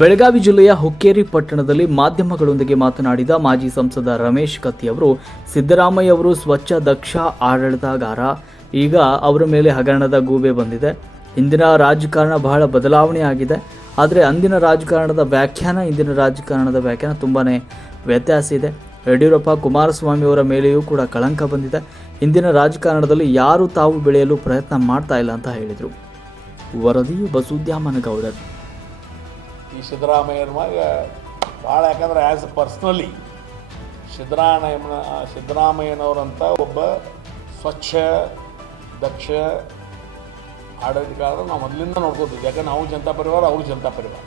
ಬೆಳಗಾವಿ ಜಿಲ್ಲೆಯ ಹುಕ್ಕೇರಿ ಪಟ್ಟಣದಲ್ಲಿ ಮಾಧ್ಯಮಗಳೊಂದಿಗೆ ಮಾತನಾಡಿದ ಮಾಜಿ ಸಂಸದ ರಮೇಶ್ ಕತ್ತಿ ಅವರು, ಸಿದ್ದರಾಮಯ್ಯ ಅವರು ಸ್ವಚ್ಛ, ದಕ್ಷ, ಆಡಳಿತಗಾರ. ಈಗ ಅವರ ಮೇಲೆ ಹಗರಣದ ಗೂಬೆ ಬಂದಿದೆ. ಇಂದಿನ ರಾಜಕಾರಣ ಬಹಳ ಬದಲಾವಣೆ ಆಗಿದೆ. ಆದರೆ ಅಂದಿನ ರಾಜಕಾರಣದ ವ್ಯಾಖ್ಯಾನ, ಇಂದಿನ ರಾಜಕಾರಣದ ವ್ಯಾಖ್ಯಾನ ತುಂಬಾ ವ್ಯತ್ಯಾಸ ಇದೆ. ಯಡಿಯೂರಪ್ಪ, ಕುಮಾರಸ್ವಾಮಿ ಅವರ ಮೇಲೆಯೂ ಕೂಡ ಕಳಂಕ ಬಂದಿದೆ. ಇಂದಿನ ರಾಜಕಾರಣದಲ್ಲಿ ಯಾರು ತಾವು ಬೆಳೆಯಲು ಪ್ರಯತ್ನ ಮಾಡ್ತಾ ಇಲ್ಲ ಅಂತ ಹೇಳಿದರು. ವರದಿ ಬಸುದ್ಯಾಮನಗೌಡರ್ ಈ ಸಿದ್ದರಾಮಯ್ಯನ ಮಗ ಭಾಳ ಯಾಕಂದ್ರೆ ಆ್ಯಸ್ ಎ ಪರ್ಸ್ನಲಿ ಸಿದ್ದರಾಮಯ್ಯನ ಸಿದ್ದರಾಮಯ್ಯನವರಂಥ ಒಬ್ಬ ಸ್ವಚ್ಛ ದಕ್ಷ ಆಡಳಿತಗಾರ ನಾವು ಮೊದಲಿಂದ ನೋಡ್ಕೋತಿದ್ವಿ. ಯಾಕಂದ್ರೆ ನಾವು ಜನತಾ ಪರಿವಾರ ಅವರು ಜನತಾ ಪರಿವಾರ.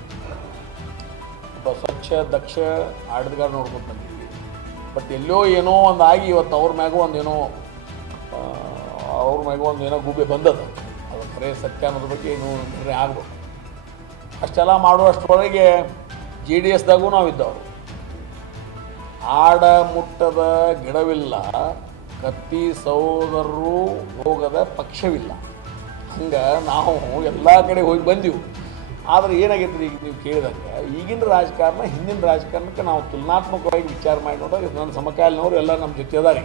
ಒಬ್ಬ ಸ್ವಚ್ಛ ದಕ್ಷ ಆಡಳಿತಗಾರ ನೋಡ್ಕೊತ ಬಟ್ ಎಲ್ಲೋ ಏನೋ ಒಂದು ಆಗಿ ಇವತ್ತು ಅವ್ರ ಮ್ಯಾಗೂ ಒಂದು ಏನೋ ಆ, ಅವ್ರ ಮ್ಯಾಗೂ ಒಂದು ಏನೋ ಗೂಬೆ ಬಂದದ. ಅದು ಖರೆ ಸತ್ಯ ಅನ್ನೋದ್ರ ಬಗ್ಗೆ ಏನು ನಿರ್ಣಯ ಆಗ್ಬೇಕು. ಅಷ್ಟೆಲ್ಲ ಮಾಡುವಷ್ಟರೊಳಗೆ ಜೆ ಡಿ ಎಸ್ದಾಗೂ ನಾವು ಇದ್ದವರು ಆಡ ಮುಟ್ಟದ ಗಿಡವಿಲ್ಲ, ಕತ್ತಿ ಸಹೋದರರು ಹೋಗದ ಪಕ್ಷವಿಲ್ಲ. ಹಂಗೆ ನಾವು ಎಲ್ಲ ಕಡೆ ಹೋಗಿ ಬಂದೆವು. ಆದರೆ ಏನಾಗೈತೆ ಈಗ ನೀವು ಕೇಳಿದಂಗೆ, ಈಗಿನ ರಾಜಕಾರಣ, ಹಿಂದಿನ ರಾಜಕಾರಣಕ್ಕೆ ನಾವು ತುಲನಾತ್ಮಕವಾಗಿ ವಿಚಾರ ಮಾಡಿ ನೋಡಿದಾಗ ನನ್ನ ಸಮಕಾಲೀನವರು ಎಲ್ಲ ನಮ್ಮ ಜೊತೆ ಅದಾರೆ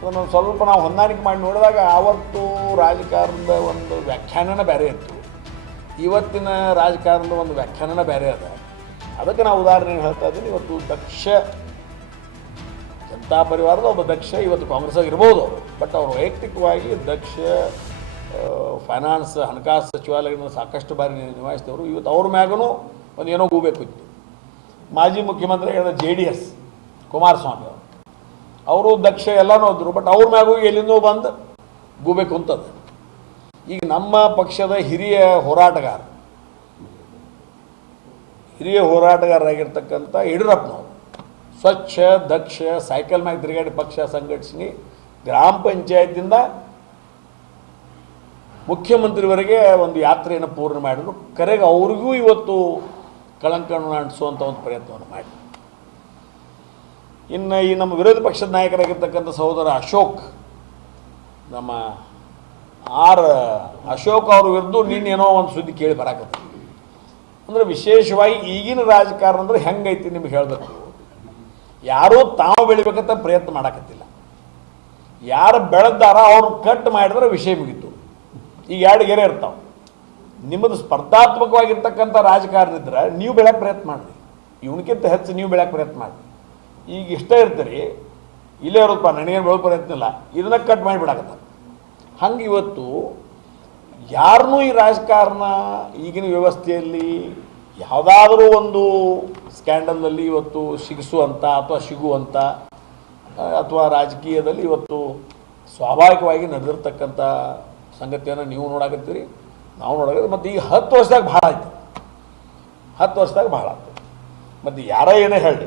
ಅದನ್ನು ಸ್ವಲ್ಪ ನಾವು ಹೊಂದಾಣಿಕೆ ಮಾಡಿ ನೋಡಿದಾಗ ಆವತ್ತು ರಾಜಕಾರಣದ ಒಂದು ವ್ಯಾಖ್ಯಾನನೇ ಬೇರೆ ಇತ್ತು. ಇವತ್ತಿನ ರಾಜಕಾರಣದ ಒಂದು ವ್ಯಾಖ್ಯಾನನ ಬೇರೆ ಅದ. ಅದಕ್ಕೆ ನಾವು ಉದಾಹರಣೆ ಹೇಳ್ತಾ ಇದ್ದೀನಿ. ಇವತ್ತು ದಕ್ಷ ಜನತಾ ಪರಿವಾರದ ಒಬ್ಬ ದಕ್ಷ ಇವತ್ತು ಕಾಂಗ್ರೆಸ್ ಆಗಿರ್ಬೋದು. ಬಟ್ ಅವರು ವೈಯಕ್ತಿಕವಾಗಿ ದಕ್ಷ ಫೈನಾನ್ಸ್, ಹಣಕಾಸು ಸಚಿವಾಲಯದಿಂದ ಸಾಕಷ್ಟು ಬಾರಿ ನಿಭಾಯಿಸಿದವರು. ಇವತ್ತು ಅವ್ರ ಮ್ಯಾಗೂ ಒಂದು ಏನೋ ಹೋಗಬೇಕು ಇತ್ತು. ಮಾಜಿ ಮುಖ್ಯಮಂತ್ರಿ ಹೇಳಿದ ಜೆ ಡಿ ಎಸ್, ಕುಮಾರಸ್ವಾಮಿ ಅವರು. ಅವರು ದಕ್ಷ ಎಲ್ಲನೂ ಇದ್ರು ಬಟ್ ಅವ್ರ ಮ್ಯಾಗೂ ಎಲ್ಲಿಂದೋ ಬಂದು ಗೂಬೇಕು ಕುಂತದ ಈಗ ನಮ್ಮ ಪಕ್ಷದ ಹಿರಿಯ ಹೋರಾಟಗಾರ, ಹಿರಿಯ ಹೋರಾಟಗಾರರಾಗಿರ್ತಕ್ಕಂಥ ಯಡಿಯೂರಪ್ಪನವರು, ಸ್ವಚ್ಛ, ದಕ್ಷ, ಸೈಕಲ್ ಮ್ಯಾಗ ತಿರುಗಾಡಿ ಪಕ್ಷ ಸಂಘಟಿಸಿ ಗ್ರಾಮ ಪಂಚಾಯತಿಂದ ಮುಖ್ಯಮಂತ್ರಿವರೆಗೆ ಒಂದು ಯಾತ್ರೆಯನ್ನು ಪೂರ್ಣ ಮಾಡಿದ್ರು. ಕರೆಗೆ ಅವ್ರಿಗೂ ಇವತ್ತು ಕಳಂಕವನ್ನು ಅಂಟಿಸುವಂಥ ಒಂದು ಪ್ರಯತ್ನವನ್ನು ಮಾಡಿ ಇನ್ನು ಈ ನಮ್ಮ ವಿರೋಧ ಪಕ್ಷದ ನಾಯಕರಾಗಿರ್ತಕ್ಕಂಥ ಸಹೋದರ ಅಶೋಕ್, ನಮ್ಮ ಆರ್ ಅಶೋಕ್ ಅವ್ರ ವಿರುದ್ಧ ನಿನ್ನೇನೋ ಒಂದು ಸುದ್ದಿ ಕೇಳಿ ಬರಾಕತ್ತ. ಅಂದ್ರೆ ವಿಶೇಷವಾಗಿ ಈಗಿನ ರಾಜಕಾರಣ ಅಂದ್ರೆ ಹೆಂಗೈತಿ ನಿಮ್ಗೆ ಹೇಳಬೇಕು? ಯಾರೂ ತಾವು ಬೆಳಿಬೇಕಂತ ಪ್ರಯತ್ನ ಮಾಡಕತ್ತಿಲ್ಲ. ಯಾರು ಬೆಳೆದಾರ ಅವ್ರು ಕಟ್ ಮಾಡಿದ್ರೆ ವಿಷಯ ಮುಗಿತು. ಈಗ ಎರಡು ಗೆರೆ ಇರ್ತಾವೆ. ನಿಮ್ಮದು ಸ್ಪರ್ಧಾತ್ಮಕವಾಗಿರ್ತಕ್ಕಂಥ ರಾಜಕಾರಣ ಇದ್ರೆ ನೀವು ಬೆಳೆಯಕ್ಕೆ ಪ್ರಯತ್ನ ಮಾಡಿರಿ. ಇವನಕ್ಕಿಂತ ಹೆಚ್ಚು ನೀವು ಬೆಳಕ್ಕೆ ಪ್ರಯತ್ನ ಮಾಡಿ ಈಗ ಇಷ್ಟ ಇರ್ತೀರಿ. ಇಲ್ಲೇ ಇರೋದಪ್ಪ ನನಗೇನು ಬೆಳೋ ಪ್ರಯತ್ನ ಇಲ್ಲ. ಇದನ್ನ ಕಟ್ ಮಾಡಿಬಿಡಾಕತ್ತ ಹಂಗೆ ಇವತ್ತು ಯಾರನ್ನೂ ಈ ರಾಜಕಾರಣ ಈಗಿನ ವ್ಯವಸ್ಥೆಯಲ್ಲಿ ಯಾವುದಾದ್ರೂ ಒಂದು ಸ್ಕ್ಯಾಂಡಲ್ನಲ್ಲಿ ಇವತ್ತು ಸಿಗಿಸುವಂಥ ಅಥವಾ ಸಿಗುವಂಥ ಅಥವಾ ರಾಜಕೀಯದಲ್ಲಿ ಇವತ್ತು ಸ್ವಾಭಾವಿಕವಾಗಿ ನಡೆದಿರ್ತಕ್ಕಂಥ ಸಂಗತಿಯನ್ನು ನೀವು ನೋಡಾಕತ್ತೀರಿ, ನಾವು ನೋಡಾಕತ್ತೀವಿ ಮತ್ತು ಈಗ ಹತ್ತು ವರ್ಷದಾಗ ಭಾಳ ಆಯ್ತು. ಹತ್ತು ವರ್ಷದಾಗ ಭಾಳ ಆಯ್ತು. ಮತ್ತು ಯಾರೇ ಏನೇ ಹೇಳಿ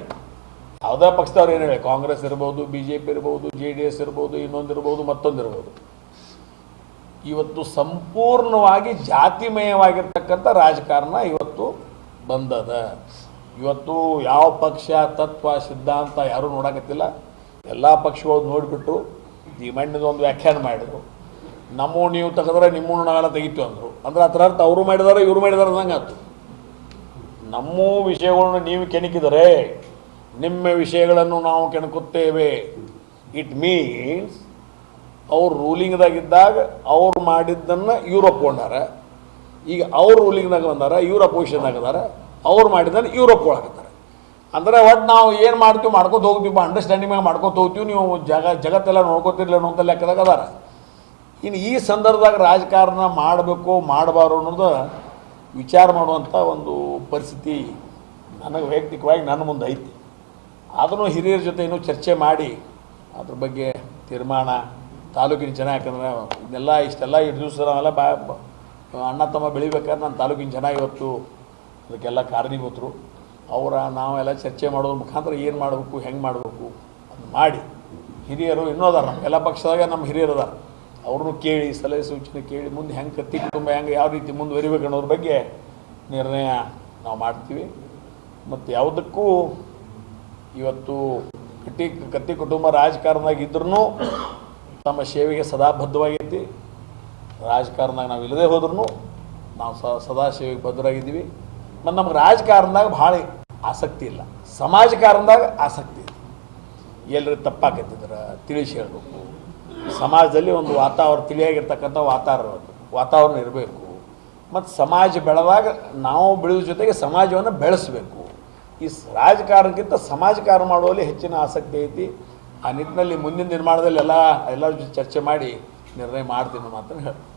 ಯಾವುದೇ ಪಕ್ಷದವ್ರು ಏನು ಹೇಳಿ ಕಾಂಗ್ರೆಸ್ ಇರ್ಬೋದು ಬಿ ಜೆ ಪಿ ಇರ್ಬೋದು, ಜೆ ಡಿ ಎಸ್ ಇರ್ಬೋದು, ಇನ್ನೊಂದು ಇರ್ಬೋದು. ಇವತ್ತು ಸಂಪೂರ್ಣವಾಗಿ ಜಾತಿಮಯವಾಗಿರ್ತಕ್ಕಂಥ ರಾಜಕಾರಣ ಇವತ್ತು ಬಂದದ. ಇವತ್ತು ಯಾವ ಪಕ್ಷ, ತತ್ವ, ಸಿದ್ಧಾಂತ ಯಾರೂ ನೋಡಕತ್ತಿಲ್ಲ. ಎಲ್ಲ ಪಕ್ಷಗಳು ನೋಡಿಬಿಟ್ಟು ಈ ಒಂದು ವ್ಯಾಖ್ಯಾನ ಮಾಡಿದರು. ನಮ್ಮ ನೀವು ತೆಗೆದ್ರೆ ನಿಮ್ಮ ನಾಳೆ ತೆಗಿತು ಅಂದರು. ಅಂದ್ರೆ ಅದರ ಅರ್ಥ ಅವರು ಮಾಡಿದಾರೆ, ಇವರು ಮಾಡಿದಾರೆ ಅಂದಂಗೆ ಆಯ್ತು. ನಮ್ಮ ವಿಷಯಗಳನ್ನು ನೀವು ಕೆಣಕಿದರೆ, ನಿಮ್ಮ ವಿಷಯಗಳನ್ನು ನಾವು ಕೆಣಕುತ್ತೇವೆ. ಇಟ್ ಮೀನ್ಸ್ ಅವ್ರು ರೂಲಿಂಗ್ದಾಗಿದ್ದಾಗ ಅವ್ರು ಮಾಡಿದ್ದನ್ನು ಇವ್ರು ಒಪ್ಕೊಂಡಾರ ಈಗ ಅವ್ರು ರೂಲಿಂಗ್ದಾಗ ಬಂದಾರ ಇವ್ರು ಅಪೋಸಿಷನ್ದಾಗ ಅದಾರ ಅವ್ರು ಮಾಡಿದ್ದನ್ನು ಇವ್ರು ಒಪ್ಕೊಳಕತ್ತಾರೆ ಅಂದರೆ ಒಟ್ಟು ನಾವು ಏನು ಮಾಡ್ತೀವಿ ಮಾಡ್ಕೊತ ಹೋಗ್ತೀವಿ ಅಂಡರ್ಸ್ಟ್ಯಾಂಡಿಂಗ್ ಮ್ಯಾಗ ಮಾಡ್ಕೊತ ಹೋಗ್ತೀವಿ, ನೀವು ಜಗ, ಜಗತ್ತೆಲ್ಲ ನೋಡ್ಕೊತಿರ್ಲಿ ಅನ್ನೋ ಅಂತ ಲೆಕ್ಕದಾಗ ಅದಾರ. ಇನ್ನು ಈ ಸಂದರ್ಭದಾಗ ರಾಜಕಾರಣ ಮಾಡಬೇಕು, ಮಾಡಬಾರ್ದು ಅನ್ನೋದು ವಿಚಾರ ಮಾಡುವಂಥ ಒಂದು ಪರಿಸ್ಥಿತಿ ನನಗೆ ವೈಯಕ್ತಿಕವಾಗಿ ನನ್ನ ಮುಂದೆ ಐತಿ. ಆದರೂ ಹಿರಿಯರ ಜೊತೆ ಇನ್ನೂ ಚರ್ಚೆ ಮಾಡಿ, ಅದ್ರ ಬಗ್ಗೆ ತೀರ್ಮಾನ ತಾಲೂಕಿನ ಜನ, ಯಾಕಂದ್ರೆ ಇದೆಲ್ಲ ಇಷ್ಟೆಲ್ಲ ಇಷ್ಟು ದಿವಸ ನಾವೆಲ್ಲ ಬಾ ಅಣ್ಣ ತಮ್ಮ ಬೆಳಿಬೇಕಾದ್ರೆ ನನ್ನ ತಾಲೂಕಿನ ಜನ ಇವತ್ತು ಅದಕ್ಕೆಲ್ಲ ಕಾರಣೀಭೂತರು. ಅವರ ನಾವೆಲ್ಲ ಚರ್ಚೆ ಮಾಡೋದ್ರ ಮುಖಾಂತರ ಏನು ಮಾಡಬೇಕು, ಹೆಂಗೆ ಮಾಡಬೇಕು ಅದು ಮಾಡಿ. ಹಿರಿಯರು ಇನ್ನೂ ಅದಾರ ಎಲ್ಲ ಪಕ್ಷದಾಗ ನಮ್ಮ ಹಿರಿಯರು ಅದಾರ. ಅವ್ರನ್ನೂ ಕೇಳಿ, ಸಲಹೆ ಸೂಚನೆ ಕೇಳಿ, ಮುಂದೆ ಹೆಂಗೆ ಕತ್ತಿ ಕುಟುಂಬ, ಹೆಂಗೆ ಯಾವ ರೀತಿ ಮುಂದುವರಿಬೇಕು ಅನ್ನೋದ್ರ ಬಗ್ಗೆ ನಿರ್ಣಯ ನಾವು ಮಾಡ್ತೀವಿ. ಮತ್ತು ಯಾವುದಕ್ಕೂ ಇವತ್ತು ಕಟ್ಟಿ, ಕತ್ತಿ ಕುಟುಂಬ ರಾಜಕಾರಣದಾಗ ಇದ್ರೂ ತಮ್ಮ ಸೇವೆಗೆ ಸದಾ ಬದ್ಧವಾಗೈತಿ ರಾಜಕಾರಣದಾಗ ನಾವು ಇಲ್ಲದೆ ಹೋದ್ರೂ ನಾವು ಸದಾ ಸೇವೆಗೆ ಬದ್ಧರಾಗಿದ್ದೀವಿ. ಮತ್ತು ನಮ್ಗೆ ರಾಜಕಾರಣದಾಗ ಭಾಳ ಆಸಕ್ತಿ ಇಲ್ಲ. ಸಮಾಜ ಕಾರಣದಾಗ ಆಸಕ್ತಿ ಇದೆ ಎಲ್ಲರೂ ತಪ್ಪಾಕತ್ತಿದ್ರೆ, ತಿಳಿಸಿ ಹೇಳಬೇಕು. ಸಮಾಜದಲ್ಲಿ ಒಂದು ವಾತಾವರಣ, ತಿಳಿಯಾಗಿರ್ತಕ್ಕಂಥ ವಾತಾವರಣ ವಾತಾವರಣ ಇರಬೇಕು. ಮತ್ತು ಸಮಾಜ ಬೆಳೆದಾಗ ನಾವು ಬೆಳೆಯುವ ಜೊತೆಗೆ ಸಮಾಜವನ್ನು ಬೆಳೆಸಬೇಕು. ಈ ರಾಜಕಾರಣಕ್ಕಿಂತ ಸಮಾಜ ಕಾರ್ಯ ಮಾಡುವಲ್ಲಿ ಹೆಚ್ಚಿನ ಆಸಕ್ತಿ ಐತಿ. ಆ ನಿಟ್ಟಿನಲ್ಲಿ ಮುಂದಿನ ನಿರ್ಮಾಣದಲ್ಲಿ ಎಲ್ಲ ಎಲ್ಲರ ಚರ್ಚೆ ಮಾಡಿ ನಿರ್ಣಯ ಮಾಡ್ತೀನಿ ಮಾತ್ರ. ಹೇಳ್ತೀನಿ